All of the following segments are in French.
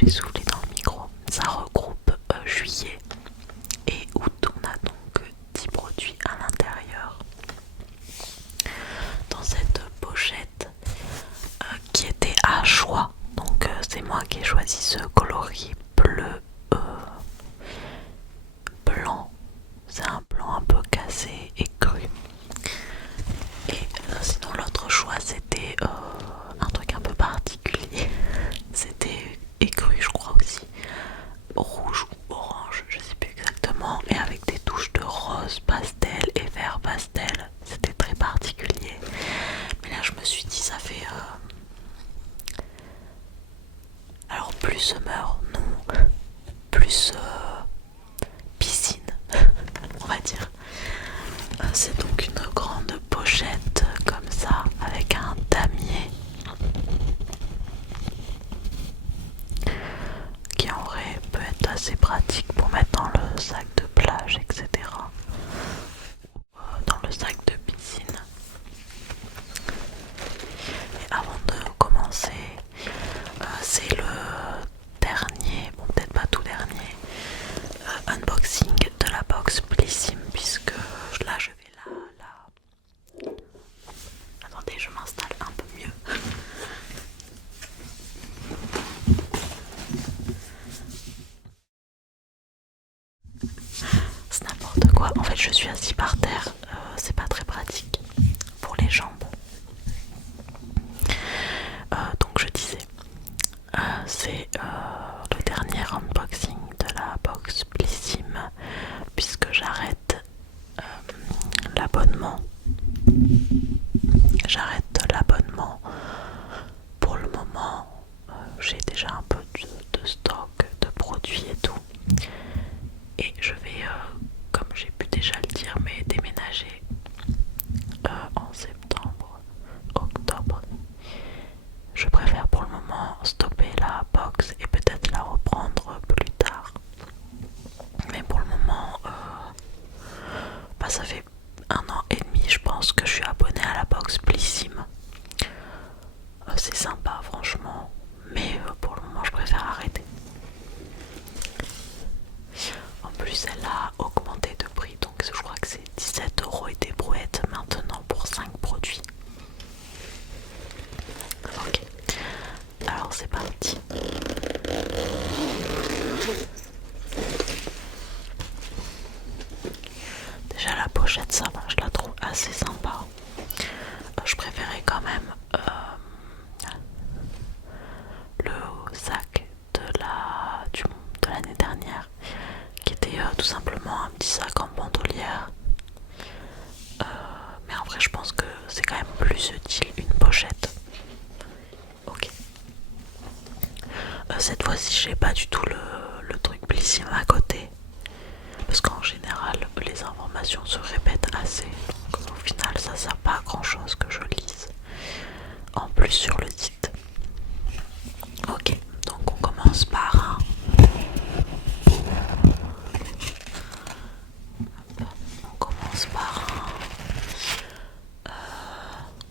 j'ai soufflé dans le micro. Ça regroupe juillet et août. On a donc 10 produits à l'intérieur. Dans cette pochette qui était à choix. Donc c'est moi qui ai choisi ce coloris bleu blanc. C'est un blanc un peu cassé et cru. Et sinon l'autre choix c'était un truc un peu particulier. C'était écru je crois aussi. Rouge ou orange, je sais plus exactement. Et avec des touches de rose pastel et vert pastel. C'était très particulier. Mais là je me suis dit ça fait... Alors plus summer, non. Plus piscine, on va dire. C'est donc une grande pochette comme ça avec un damier qui en vrai peut être assez pratique pour mettre dans le sac de plage, etc. Ou dans le sac de piscine. Et avant de commencer, c'est le dernier, bon peut-être pas tout dernier, unboxing de la box Blissim, puisque là je vais là. Attendez, je m'installe un peu mieux. C'est n'importe quoi. En fait, je suis assise par terre. C'est pas très pratique pour les jambes. Donc je disais, c'est le dernier unboxing de la box Blissim, puisque j'arrête l'abonnement. J'arrête l'abonnement pour le moment. J'ai déjà un peu de stock de produits et tout. Et je vais, comme j'ai pu déjà le dire, mais déménager en septembre, octobre. Je préfère pour le moment stopper la box et peut-être la reprendre plus tard. Mais pour le moment, bah ça fait 1 an et demi, je pense, que je suis abonnée à la box Blissim. C'est sympa franchement, mais pour le moment je préfère arrêter. En plus elle a augmenté de prix, donc je crois que c'est 17 € et des brouettes maintenant pour 5 produits. Ok, alors c'est parti. Déjà la pochette ça va, je la trouve assez sympa. Je préférais quand même le sac de l'année dernière qui était tout simplement un petit sac en bandoulière. Mais en vrai je pense que c'est quand même plus utile une pochette. Ok. Cette fois-ci j'ai pas du tout le truc Blissim à côté. Parce qu'en général les informations se répètent assez. Donc au final ça sert pas à grand chose que je lise. En plus sur le site. Ok, donc on commence par un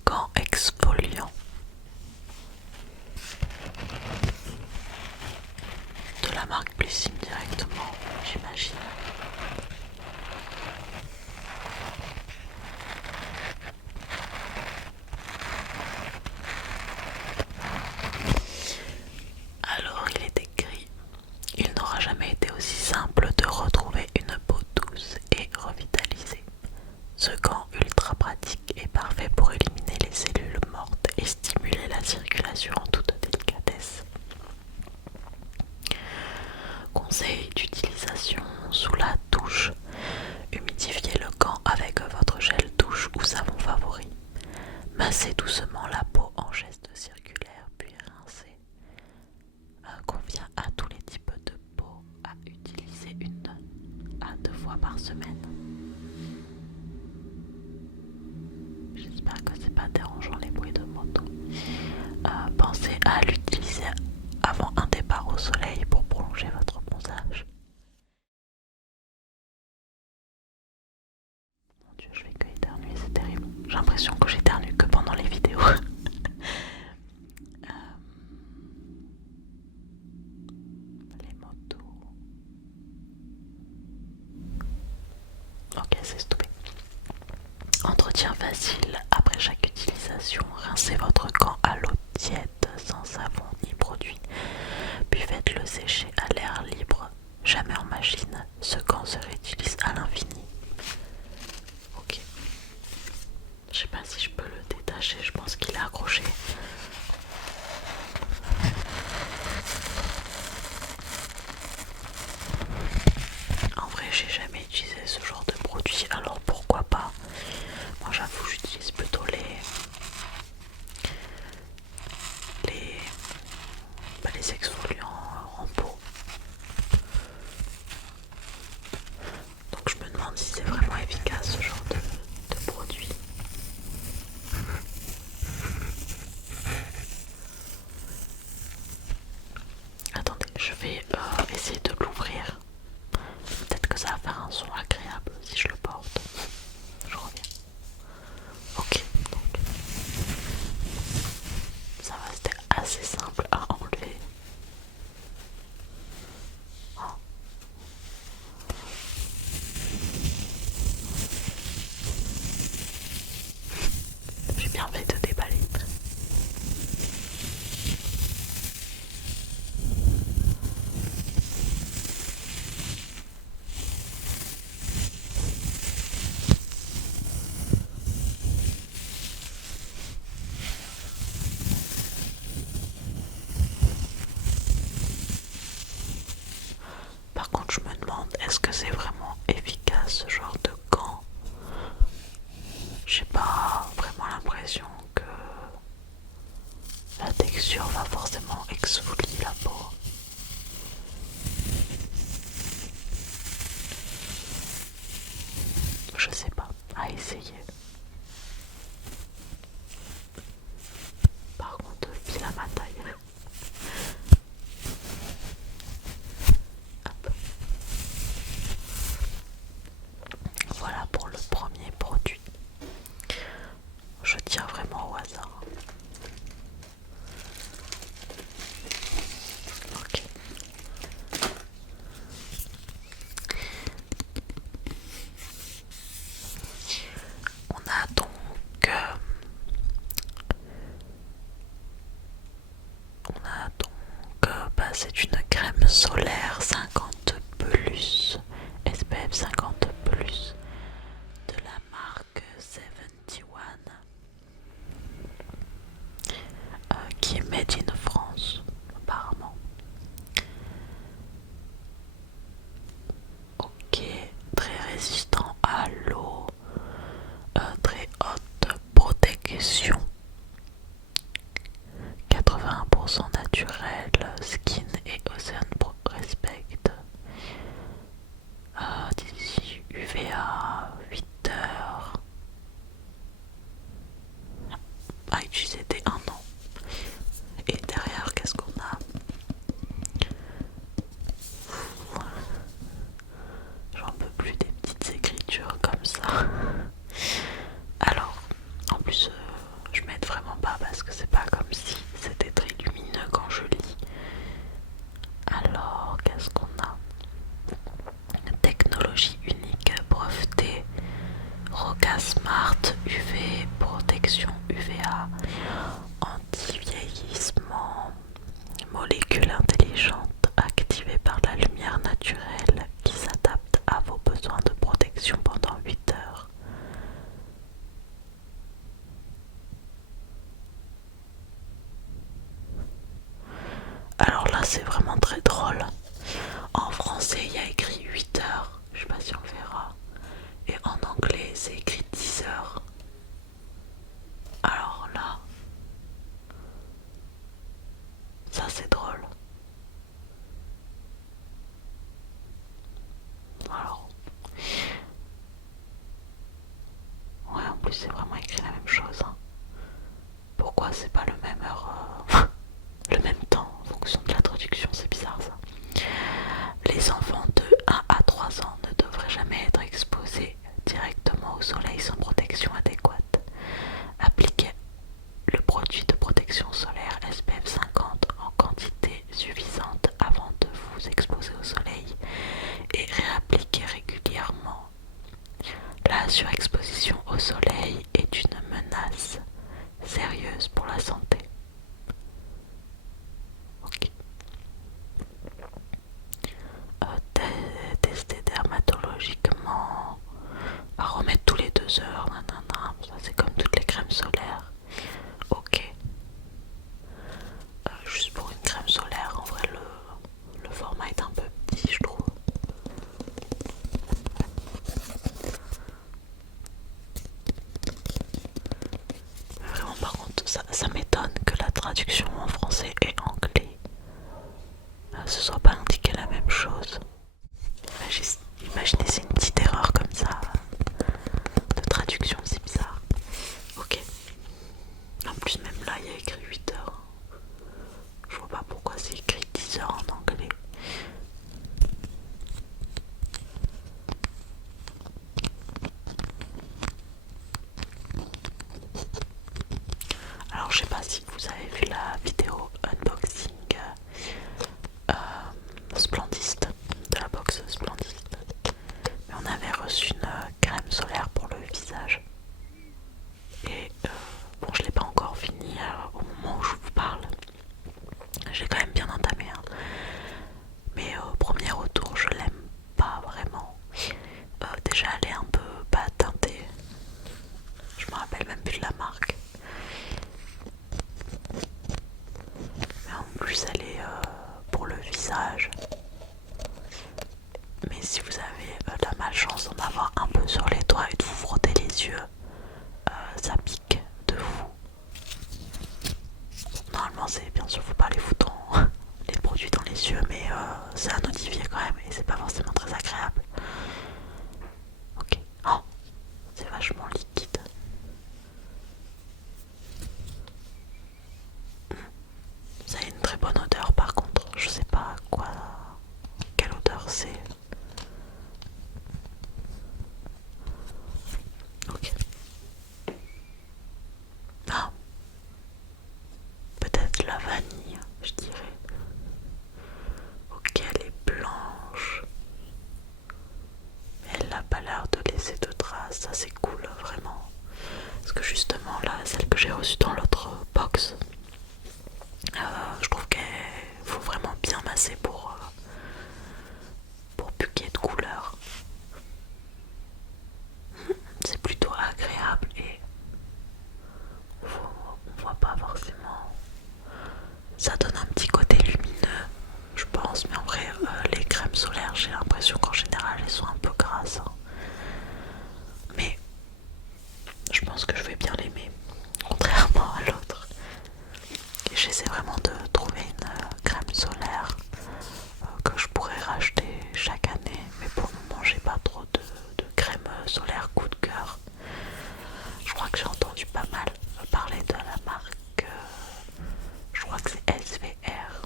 gant exfoliant de la marque Blissim directement, j'imagine. Alors il est écrit: il n'aura jamais été aussi simple de retrouver une peau douce et revitalisée. Ce gant ultra pratique est parfait pour éliminer les cellules mortes et stimuler la circulation en toute délicatesse. Conseil d'utilisation sous la douche. Humidifiez le gant avec votre gel douche ou savon favori. Massez doucement la peau en geste circulaire puis rincez. Convient à tous les types de peau à utiliser 1 à 2 fois par semaine. J'espère que c'est pas dérangeant les bruits de moto. Pensez à l'utiliser avant un départ au soleil pour prolonger votre bronzage. Mon dieu, je fais que éternuer, c'est terrible. J'ai l'impression que j'éternue que pendant les vidéos. facile. Après chaque utilisation, rincez votre gant à l'eau tiède sans savon ni produit. Puis faites-le sécher à l'air libre, jamais en machine. Ce gant se réutilise à l'infini. Ok. Je sais pas si je peux le détacher, je pense qu'il est accroché. En vrai, j'ai jamais utilisé ce genre de produit, alors pourquoi pas. Moi j'avoue, j'utilise plutôt les exfoliants en peau. Donc je me demande si c'est vraiment efficace ce genre de produit. Attendez, je vais essayer de l'ouvrir. Peut-être que ça va faire un son agréable si je le porte. Je reviens. Ok, donc ça va, c'était assez simple à enlever. Oh. J'ai bien fait de déballer. Par contre, je me demande, est-ce que c'est vraiment efficace ce genre de gants? J'ai pas vraiment l'impression que la texture va forcément exfolier la peau. Je sais pas, à essayer. Par contre, pile à ma taille. Hop. Voilà pour le premier produit. Je tiens vraiment au hasard. Ok. C'est une crème solaire 50 plus, SPF 50 plus, de la marque 71, qui est made in France apparemment. Ok, très résistant à l'eau, très haute protection, 81% naturel, skin et Ocean Respect. D'ici UVA 8 heures à utiliser dès 1 an. Et derrière, qu'est-ce qu'on a? J'en peux plus des petites écritures comme ça. Alors, en plus, je m'aide vraiment pas parce que c'est pas comme si c'était très lumineux quand je lis. Alors, qu'est-ce qu'on a? Technologie unique brevetée, Roca Smart UV, protection UVA, anti-vieillissement, molécule intelligente activée par la lumière naturelle qui s'adapte à vos besoins de protection pendant 8 heures. Alors là, c'est vraiment très drôle. En français, il y a écrit 8 heures, je sais pas si on verra. Et en anglais, c'est écrit 10 heures. Alors là, ça c'est drôle. Alors, ouais, en plus c'est vraiment écrit la même chose. Hein. Pourquoi c'est pas le même heure, le même temps en fonction de la traduction, c'est bizarre ça. Les enfants de 1 à 3 ans ne devraient jamais être exposés directement au soleil sans protection adéquate. Appliquez le produit de protection solaire SPF 50 en quantité suffisante avant de vous exposer au soleil et réappliquez régulièrement. La surexposition au soleil est plus elle est pour le visage. Mais si vous avez la malchance d'en avoir un peu sur les doigts et de vous frotter les yeux, ça pique de fou. Normalement c'est bien sûr faut pas les foutre les produits dans les yeux, mais c'est un notifié quand même et c'est pas forcément très agréable. Ok. Oh, c'est vachement liquide. Ça a une très bonne odeur par contre. Je sais pas quoi, quelle odeur c'est. Ok. Ah, peut-être la vanille, je dirais. Ok, elle est blanche. Elle n'a pas l'air de laisser de traces, ça c'est cool vraiment. Parce que justement là, celle que j'ai reçue dans l'autre box, je trouve qu'il faut vraiment bien masser pour plus qu'il y ait de couleur. C'est plutôt agréable et on voit pas forcément. Ça donne un petit côté lumineux, je pense, mais en vrai, les crèmes solaires, j'ai l'impression qu'en général, elles sont un peu grasses. Hein. Mais je pense que je vais bien l'aimer, contrairement à l'autre. Et j'essaie vraiment de trouver une crème solaire que je pourrais racheter chaque année, mais pour le moment, j'ai pas trop de crème solaire coup de cœur. Je crois que j'ai entendu pas mal parler de la marque, je crois que c'est SVR.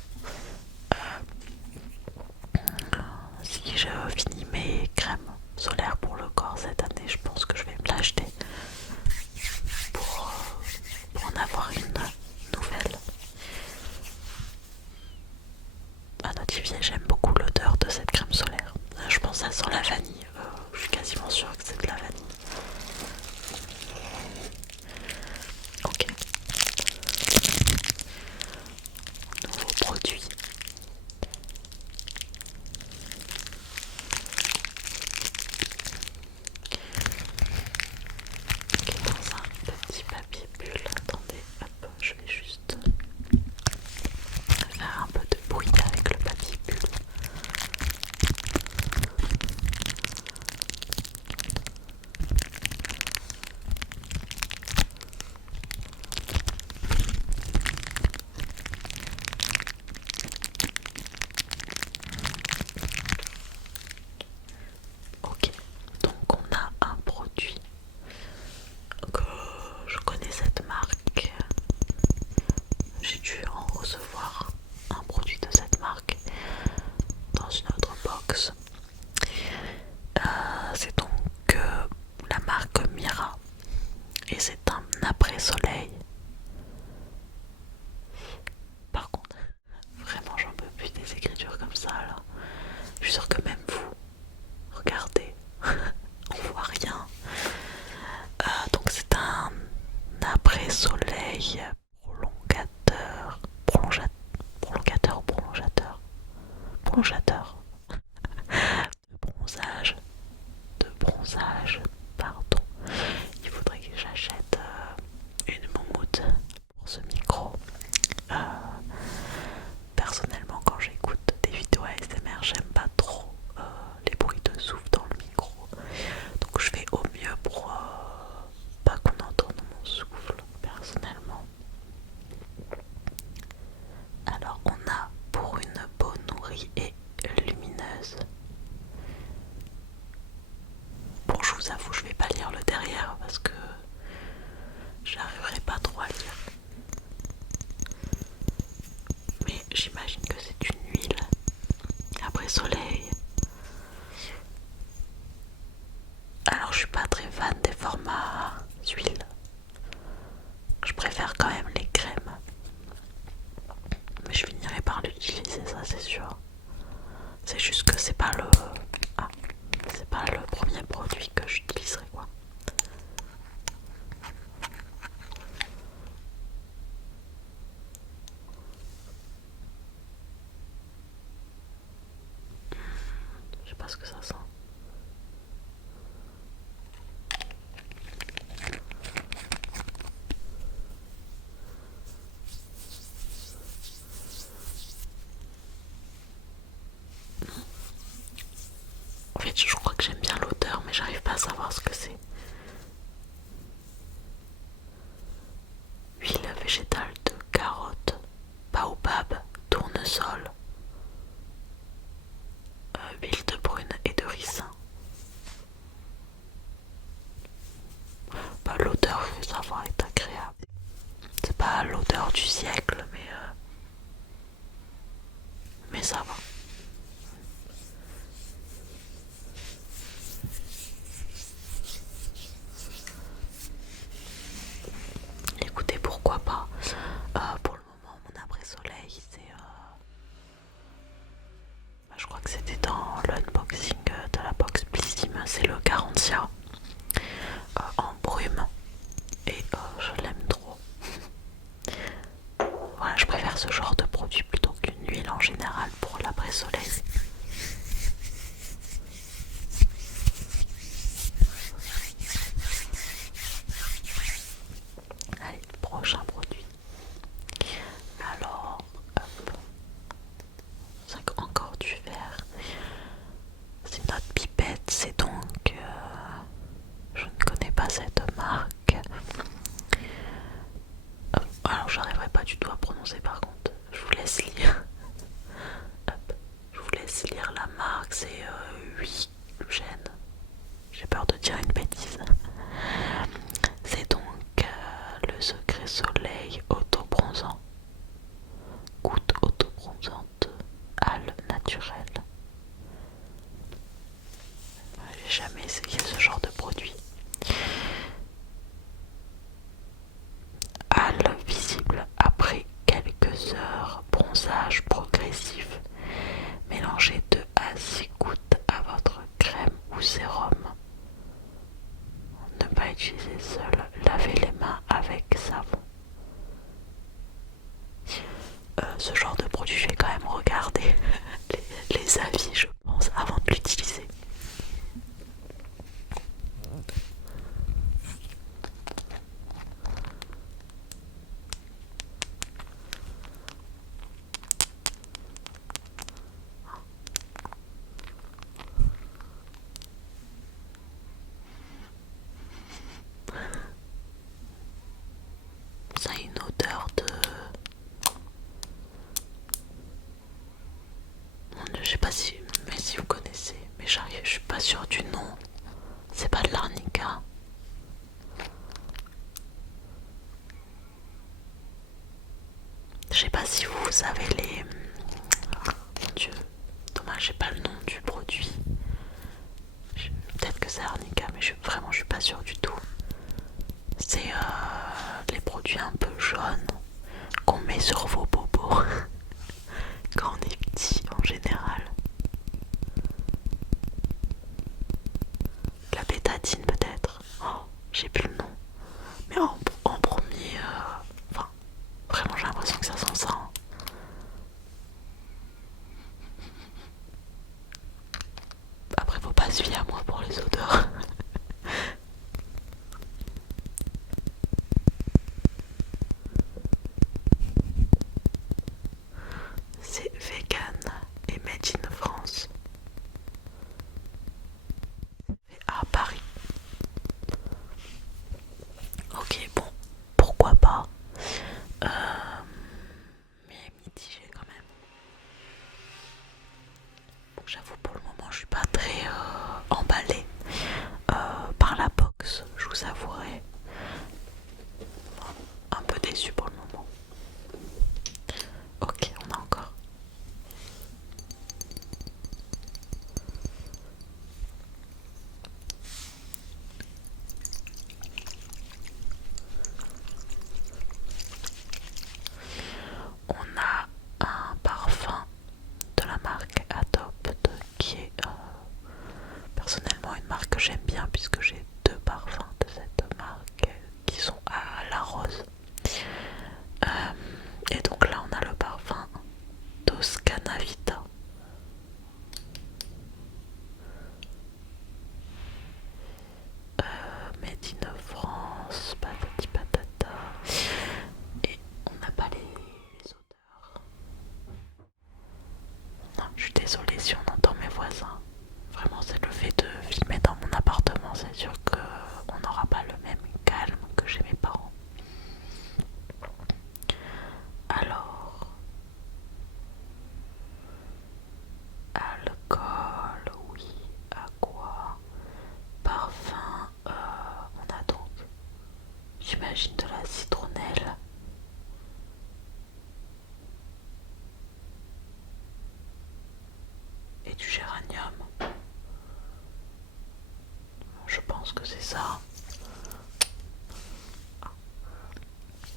Si je finis mes crèmes solaires pour le corps cette année, je pense que je vais me l'acheter pour en avoir une nouvelle. À notifier, j'aime beaucoup l'odeur de cette crème solaire. Je pense que ça sent la vanille, je suis quasiment sûre que c'est de la vanille. Ok. Nouveau produit. Ok, dans un petit papier bulle. Attendez, hop, je vais juste faire un peu de bruit avec le papier bulle. Ok, donc on a un produit que je connais cette marque. J'ai dû en recevoir un produit de cette marque dans une autre box. C'est donc la marque Mira et c'est un après-soleil. Par contre, vraiment j'en peux plus des écritures comme ça là. Je suis sûre que même vous, regardez, on voit rien. Donc c'est un après-soleil prolongateur, prolongateur de bronzage, pardon. Il faudrait que j'achète une moumoute pour ce micro. Euh, Personnellement, quand j'écoute des vidéos ASMR, j'aime pas trop les bruits de souffle dans le micro. Donc je fais au mieux pour pas qu'on entende mon souffle, personnellement. Alors on a pour une peau nourrie et lumineuse. Bon, je vous avoue, je vais pas lire le derrière parce que j'arriverai pas trop à lire. Mais j'imagine que c'est une huile après soleil. Alors je suis pas très fan des formats huiles. Je préfère quand même les crèmes. Mais je finirai par l'utiliser, ça c'est sûr. C'est juste que c'est pas c'est pas le premier produit que j'utiliserai quoi. Je sais pas ce que ça sent. En fait, je crois que j'aime bien l'odeur, mais j'arrive pas à savoir ce que c'est. Huile végétale de carotte, baobab, tournesol, huile de prune et de ricin. Bah, l'odeur, ça va être agréable. C'est pas l'odeur du siècle, mais ça va. Écoutez, pourquoi pas. Pour le moment, mon après-soleil, c'est... je crois que c'était dans l'unboxing de la box Blissim, c'est le Garantia en brume. Et je l'aime trop. Voilà, je préfère ce genre de produit plutôt qu'une huile en général pour l'après-soleil. Allez, prochain produit. Alors, hop, c'est encore du verre. C'est notre pipette, c'est donc... je ne connais pas cette marque. Alors, j'arriverai pas du tout à prononcer par contre. Je vous laisse lire. Hop, je vous laisse lire la marque, c'est 8 gènes. J'ai peur de dire une bêtise. C'est donc le secret soleil auto-bronzant. Goutte auto-bronzante, halle naturelle. J'ai jamais essayé ce genre de produit. Halle visible après quelques heures, bronzage progressif. Mélangez 2 à 6 gouttes à votre crème ou sérum. Ne pas utiliser seul, lavez les mains avec savon. Ce genre de produit, je vais quand même regarder les avis, je pense, avant de l'utiliser. Ça a une odeur de... Je sais pas si, mais si vous connaissez, mais je suis pas sûre du nom. C'est pas de l'arnica. Je sais pas si vous avez les... Mon dieu, dommage, j'ai pas le nom du produit. Peut-être que c'est arnica, mais vraiment je suis pas sûre du tout. C'est les produits un peu jaunes qu'on met sur vos bobos quand on est petit en général. La bétadine peut-être. Oh, j'ai plus le nom. Mais en premier, enfin, vraiment j'ai l'impression que ça sent ça. Hein. Après faut pas se fier à moi pour les odeurs. C'est vegan et made in France. Et à Paris. Ok, bon, pourquoi pas. Mais mitigé quand même. Bon, j'avoue pour le moment je suis pas très emballée par la box, je vous avouerai. Un peu déçue pour le moment. Ok, on a encore. On a un parfum de la marque Adopt qui est personnellement une marque que j'aime bien puisque j'ai 2 parfums de cette marque qui sont à la rose. Et donc là on a le parfum Toscana Vita. Made in France, patati patata. Et on n'a pas les odeurs. Non, je suis désolée si on entend du géranium. Je pense que c'est ça.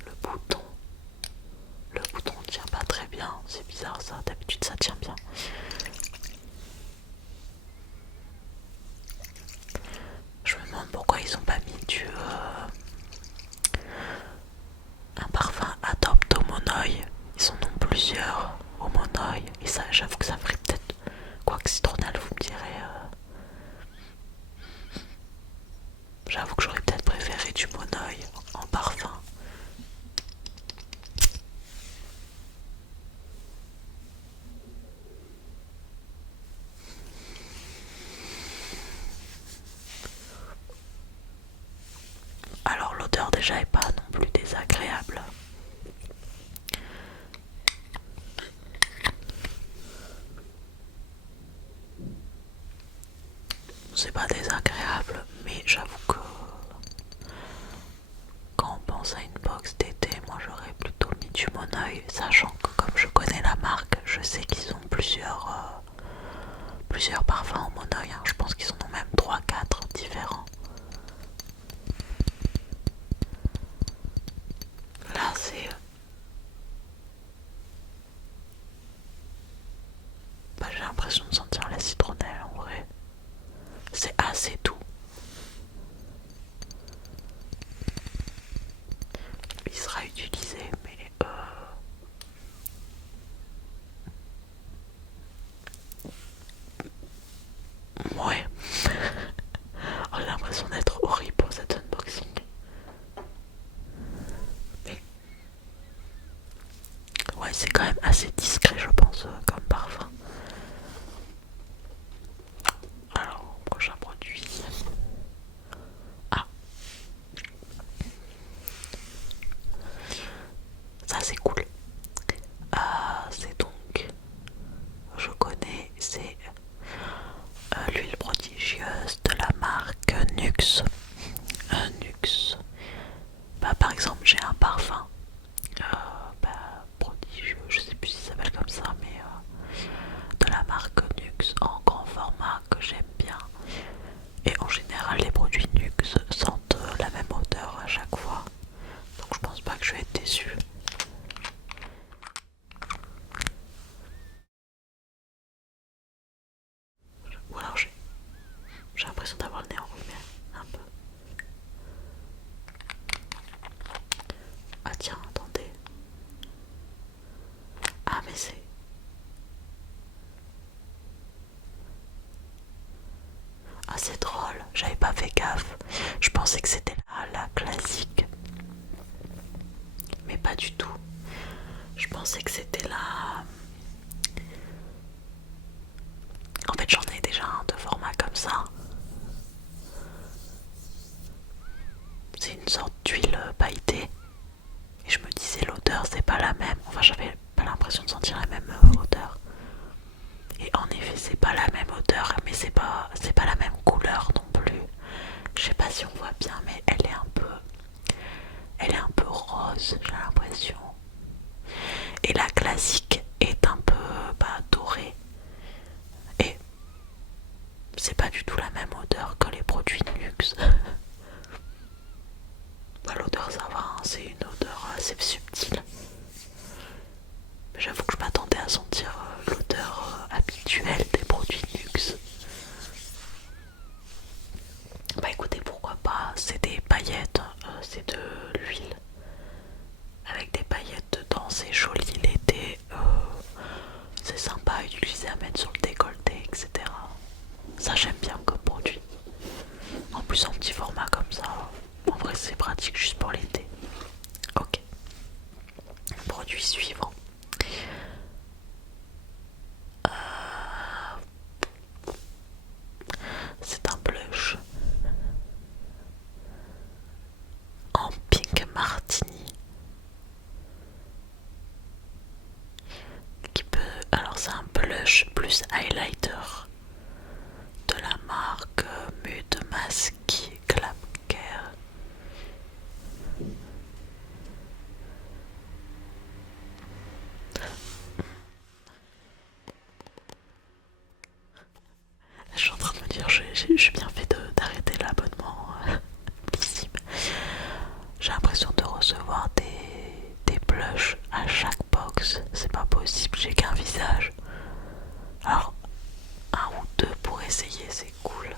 Le bouton. Le bouton ne tient pas très bien. C'est bizarre ça. D'habitude ça tient bien. Je me demande pourquoi ils ont pas mis un parfum Adopt au Monoï. Ils en ont plusieurs au Monoï. Et ça, j'avoue que ça ferait peut-être. Quoique citronelle, vous me direz. J'avoue que j'aurais peut-être préféré du Monoï en parfum. Alors l'odeur déjà est pas non plus désagréable. C'est pas désagréable, mais j'avoue que quand on pense à une box d'été, moi j'aurais plutôt mis du Monoï, sachant que comme je connais la marque, je sais qu'ils ont plusieurs parfums au Monoï. Hein. Je pense qu'ils en ont même 3-4 différents. Là c'est... j'ai l'impression de sentir la citronnelle en vrai. C'est assez doux. Il sera utilisé, mais ouais. Oh, j'ai l'impression d'être horrible pour cet unboxing. Mais ouais, c'est quand même assez discret, je pense, comme parfum. Alors, prochain produit. Ah, ça c'est cool. C'est donc, je connais, c'est l'huile prodigieuse de la marque Nuxe. Nuxe. Par exemple, j'ai un parfum prodigieux, je sais plus s'il s'appelle comme ça, mais de la marque Nuxe en grand format que j'aime bien. Et en général, les produits Nuxe sentent la même odeur à chaque fois. Donc je pense pas que je vais être déçue. Ou alors j'ai l'impression d'avoir le nez enrhumé un peu. Ah tiens, attendez. Ah mais c'est... Ah c'est drôle, j'avais pas fait gaffe. Je pensais que c'était la classique. Mais pas du tout. Je pensais que c'était la... En fait j'en ai déjà un de format comme ça. C'est une sorte d'huile pailletée. Et je me disais l'odeur c'est pas la même. Enfin j'avais pas l'impression de sentir la même odeur. Et en effet c'est pas la même odeur, mais c'est pas la même couleur non plus. Je sais pas si on voit bien, mais elle est un peu rose, j'ai l'impression. Et la classique est un peu dorée. Et c'est pas du tout la même odeur que les produits Nuxe. L'odeur ça va, hein, c'est une odeur assez subtile. J'avoue que je m'attendais à sentir l'odeur habituelle des produits Nuxe. Écoutez, pourquoi pas, c'est des paillettes, c'est de l'huile avec des paillettes dedans, c'est joli l'été, c'est sympa à utiliser, à mettre sur le décolleté, etc. Ça j'aime bien comme produit. En plus en petit format comme ça, en vrai c'est pratique juste pour l'été. Ok. Produit suivant. C'est un blush en pink martini qui peut... Alors c'est un blush plus highlighter de la marque Mud Mask Glam Care. dire, j'ai bien fait d'arrêter l'abonnement Blissim. J'ai l'impression de recevoir des blushs à chaque box. C'est pas possible, j'ai qu'un visage. Alors, un ou deux pour essayer, c'est cool.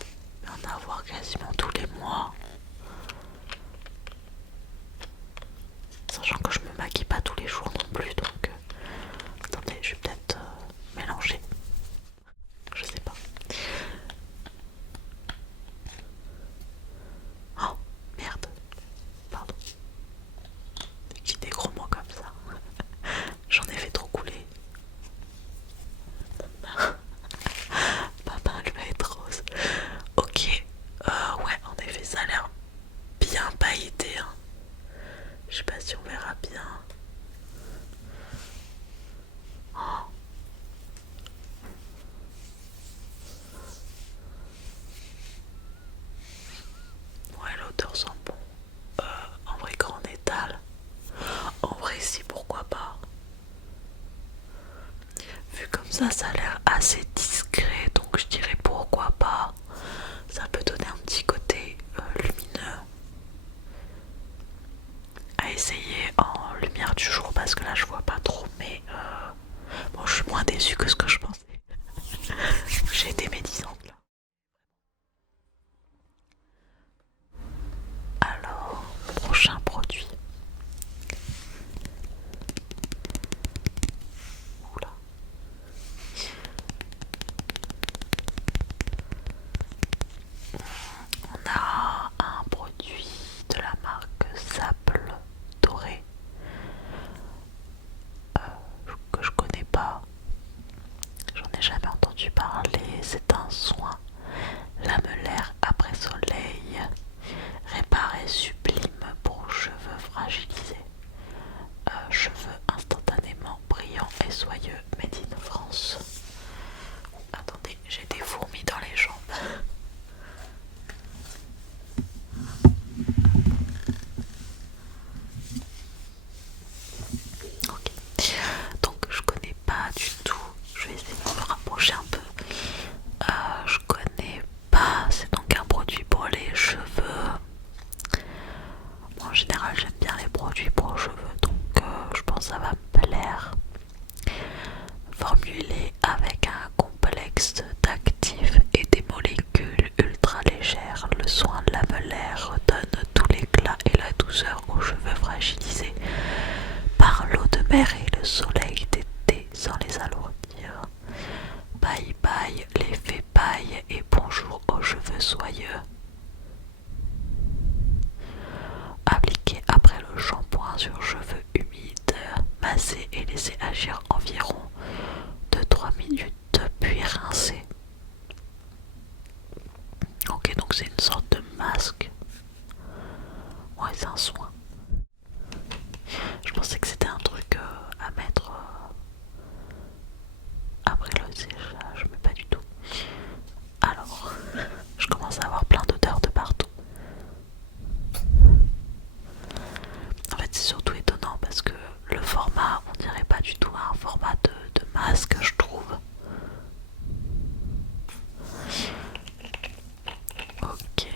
Mais en avoir quasiment tous les mois. Sachant que je me maquille pas tous les jours non plus, donc attendez, je vais peut-être mélanger. Je sais pas. Oh merde, pardon. J'ai des gros mots comme ça. J'en ai fait trop couler. Ma main elle va être rose. Ok, ouais, en effet, ça a l'air bien pailleté. Hein. Je sais pas si on verra bien. Oh. Ouais, l'odeur sent bon. En vrai, grand étal. En vrai, si, pourquoi pas. Vu comme ça a l'air assez discret, donc je dirais pourquoi pas. Ça peut donner un petit côté lumineux. À essayer en lumière du jour parce que là je vois pas trop, mais bon, je suis moins déçue que ce que je pensais. J'ai été médisante là. Alors, prochain produit. Oula. On a un produit de la marque Sable Doré que je connais pas. J'en ai jamais entendu parler. C'est un soin lamellaire après soleil, réparé sublime pour cheveux fragilisés. Cheveux instantanément brillants et soyeux, made in France. Attendez, j'ai des fourmis dans les jambes. Ok, donc je connais pas du tout. Je vais essayer de me rapprocher un peu. Je connais pas. C'est donc un produit pour les cheveux. Bon, en général, j'aime bien les produits pour cheveux, donc je pense que ça va me plaire. Formulé avec un complexe d'actifs et des molécules ultra légères, le soin lamellaire redonne tout l'éclat et la douceur aux cheveux fragilisés par l'eau de mer et le soleil d'été sans les alourdir. Bye bye l'effet paille et bonjour aux cheveux soyeux. Appliquez après le shampoing sur cheveux humides, massez et laissez agir environ 2-3 minutes puis rincez. Ok, donc c'est une sorte de masque. Ouais, c'est un soin. Je pensais que c'était un truc à mettre après le séchage, mais pas du tout. Alors, je commence à avoir plein d'odeurs de partout. En fait, c'est surtout étonnant parce que le format, on dirait pas du tout un format de masque, je trouve. Ok.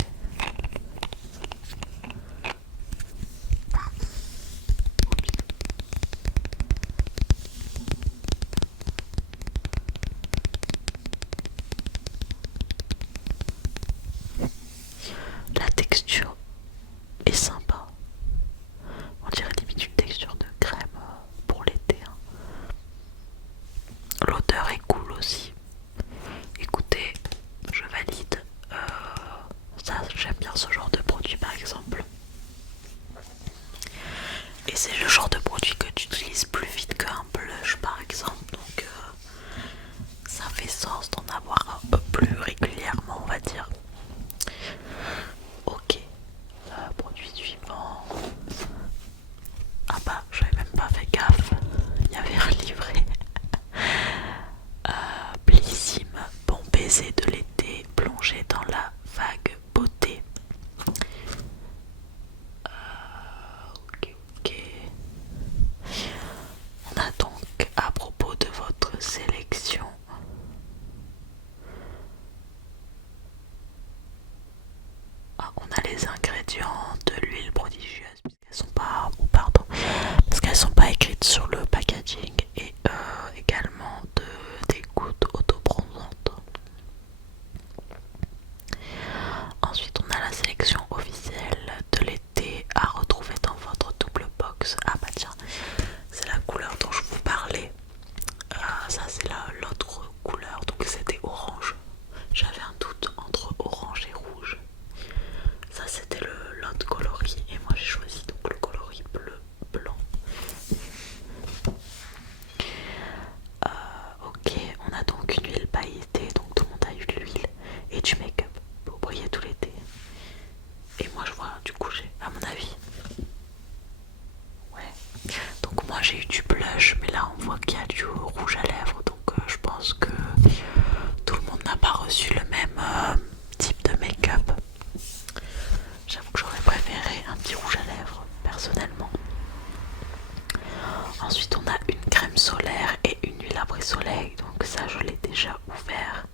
ça je l'ai déjà ouvert,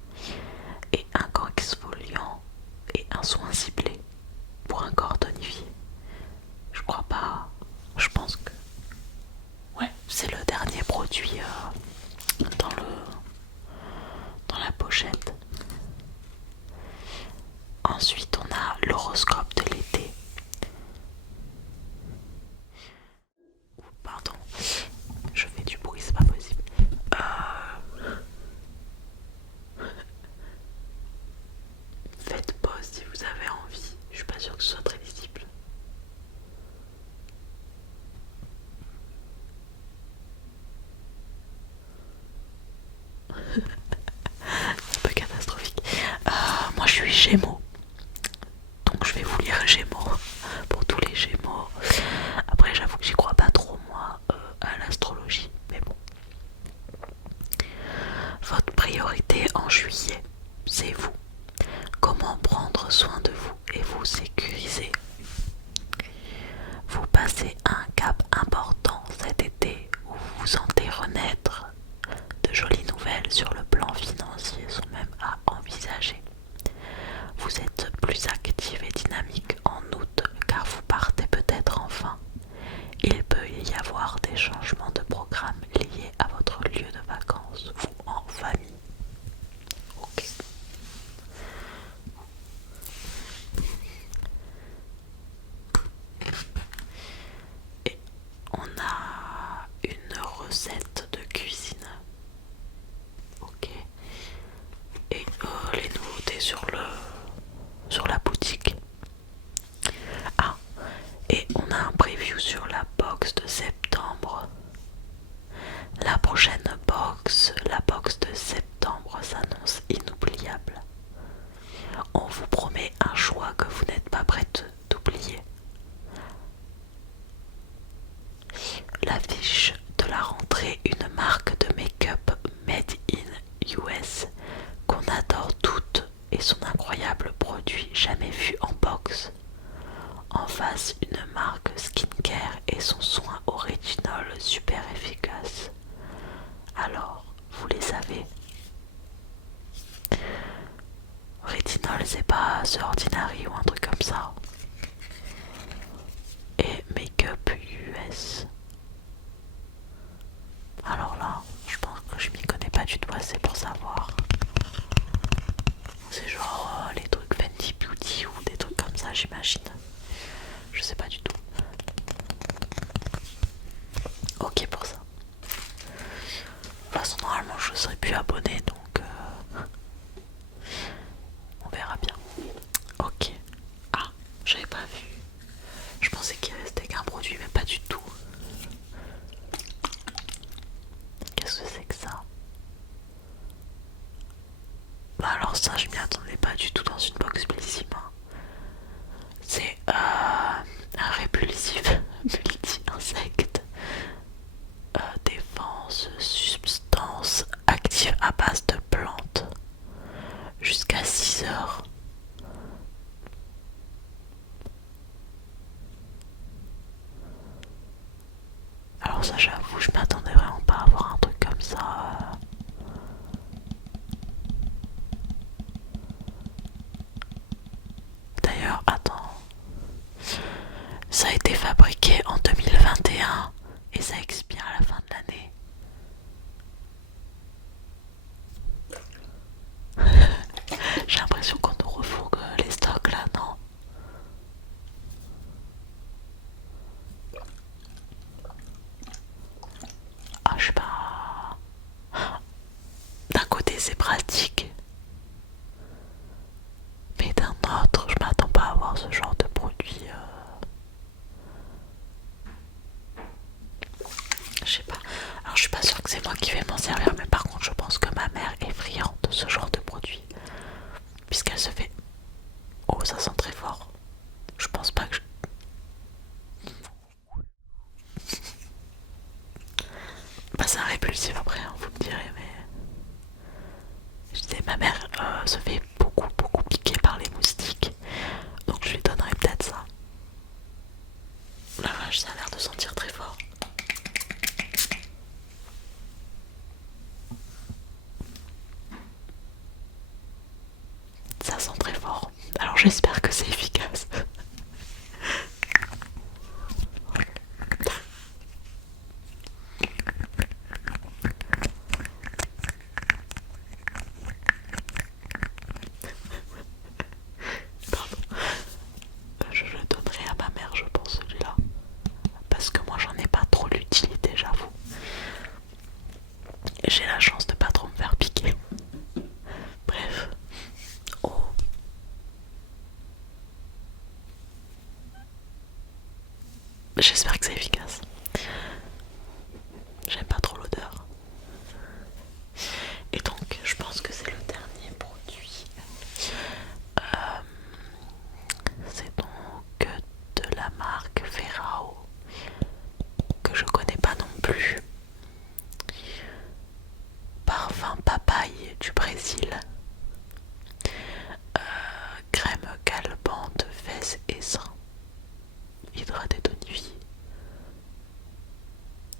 et un gant exfoliant et un soin ciblé pour un corps tonifié. Je crois pas, je pense que ouais, c'est le dernier produit dans la pochette. Ensuite on a l'horoscope de l'été. Pardon, je fais du bruit, c'est pas possible. Faites pause si vous avez envie, je suis pas sûre que ce soit très visible. C'est un peu catastrophique. Moi je suis Gémeaux, donc je vais vous lire Gémeaux pour tous les Gémeaux. Après j'avoue que j'y crois pas trop moi à l'astrologie, mais bon. Votre priorité en juillet, c'est vous. Comment prendre soin de vous et vous sécuriser. Vous passez un cap important cet été où vous vous sentez renaître. De jolies nouvelles sur le plan financier sont même à envisager. Vous êtes plus actif et dynamique en août car vous partez peut-être enfin. Il peut y avoir des changements de programme liés à votre lieu de vacances ou en famille. Ok. Et on a une recette de cuisine. Ok. Et les nouveautés sur la boutique. Ah, et on a un preview sur la box de septembre. La prochaine box, la box de septembre, s'annonce inoubliable. On vous promet un choix que vous n'êtes pas prête d'oublier. L'affiche de la rentrée, une marque de make-up made in US qu'on adore toutes et son incroyable produit jamais vu en box. En face, une marque skincare et son soin original super efficace. Alors, vous les savez. Retinol, c'est pas The Ordinary ou un truc comme ça. Et Make-up US. Alors là, je pense que je m'y connais pas du tout assez pour savoir. C'est genre les trucs Fenty Beauty ou des trucs comme ça, j'imagine. Je sais pas du tout. Ok pour ça. De toute façon, normalement, je serai plus abonnée, donc on verra bien. Ok. Ah, j'avais pas vu. Je pensais qu'il restait qu'un produit, mais pas du tout. Qu'est-ce que c'est que ça? Bah alors ça, je m'y attendais pas du tout dans une box Bellissima. C'est un répulsif multi-insecte. Défense, substance active à base de plantes. Jusqu'à 6 heures. Alors ça, j'avoue, je m'attendais vraiment pas à avoir un truc comme ça. Alors j'espère que c'est efficace. Pardon. Je le donnerai à ma mère, je pense, celui-là. Parce que moi, j'en ai pas trop l'utilité, j'avoue. J'ai la chance de pas trop me faire piquer. Bref. Oh. J'espère que c'est efficace. J'aime pas trop l'odeur. Et donc, je pense que c'est le dernier produit. C'est donc de la marque Ferrao, que je connais pas non plus. Parfum papaye du Brésil. Crème calmante fesses et seins. Hydraté de nuit.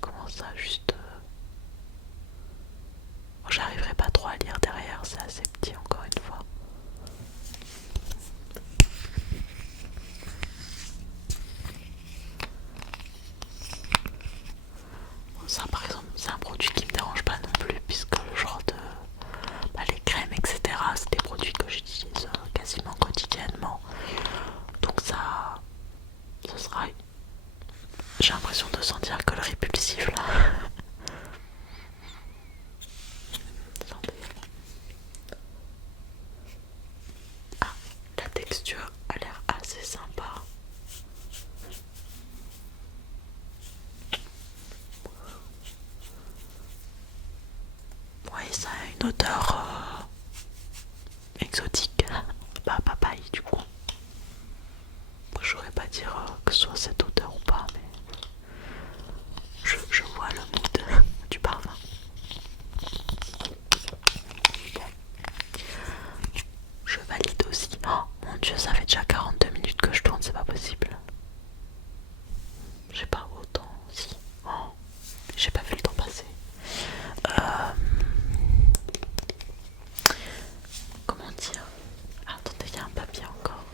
Comment ça, juste... Bon, j'arriverai pas trop à lire derrière, c'est assez petit encore une fois. Bon, ça par exemple, c'est un produit qui me dérange pas non plus, puisque le genre de... les crèmes, etc., c'est des produits que j'utilise quasiment quotidiennement. Donc ça sera... J'ai l'impression de sentir que le répulsif là. Ah, la texture a l'air assez sympa. Oui, ça a une odeur exotique. Bah, papaye du coup. Je saurais pas dire que ce soit cette odeur ou pas, mais je vois le mood du parfum. Je valide aussi. Oh mon dieu, ça fait déjà 42 minutes que je tourne, c'est pas possible. J'ai pas autant. Si. Oh, j'ai pas vu le temps passer. Comment dire? Attendez, il y a un papier encore.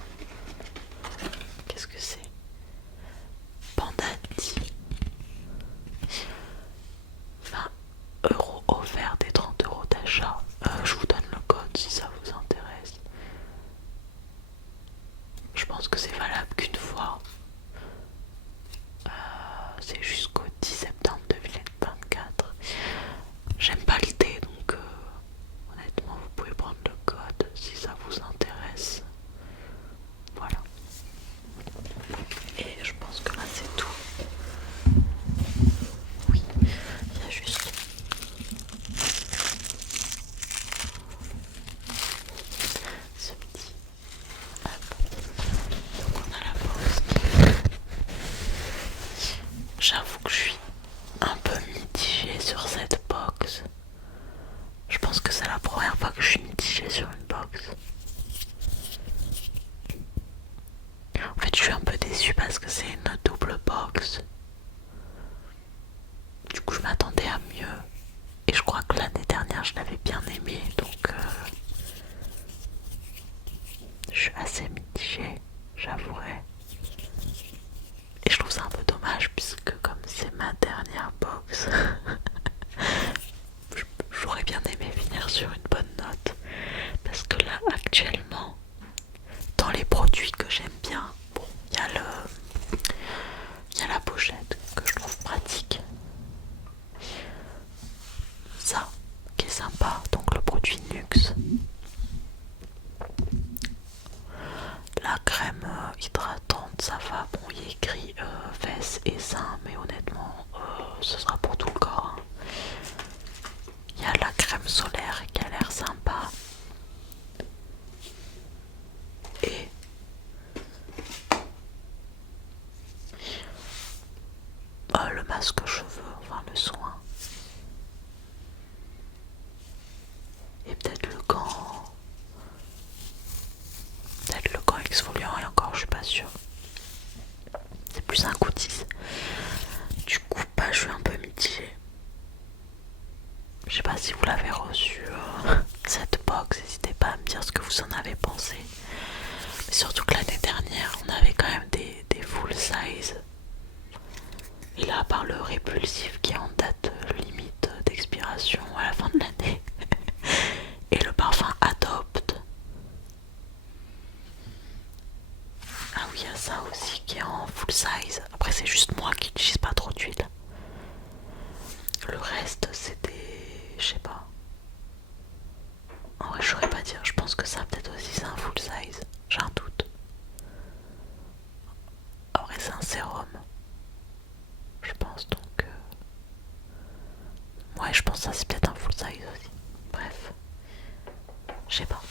Qu'est-ce que c'est? Pandati. 20 € offerts des 30 € d'achat. Je vous donne le code si ça vous intéresse. Je pense que c'est valable qu'une fois. C'est jusqu'au 10 septembre 2024. J'aime pas le thé, donc honnêtement vous pouvez prendre le code si ça vous intéresse. Voilà. Et je pense que là c'est tout. Oui, il y a juste ce petit. Hop. Donc on a la box. J'avoue que je suis un peu mitigée sur cette box. Je pense que c'est la première fois que je suis mitigée sur une box. En fait, je suis un peu déçue parce que c'est une double box. Du coup, je m'attendais à mieux. Et je crois que l'année dernière, je l'avais bien aimé. Donc, je suis assez mitigée, j'avouerai. Et je trouve ça un peu dommage puisque comme c'est ma dernière box, j'aurais bien aimé finir sur une bonne note. Parce que là, actuellement, dans les produits que j'aime bien, bon, il y a la pochette que je trouve pratique. Ça, qui est sympa, donc le produit Nuxe. La crème hydratante, ça va, bon, il est écrit fesses et seins, mais honnêtement, ce sera pour tout le corps. Hein. Il y a la crème solaire qui a l'air sympa. Je sais pas.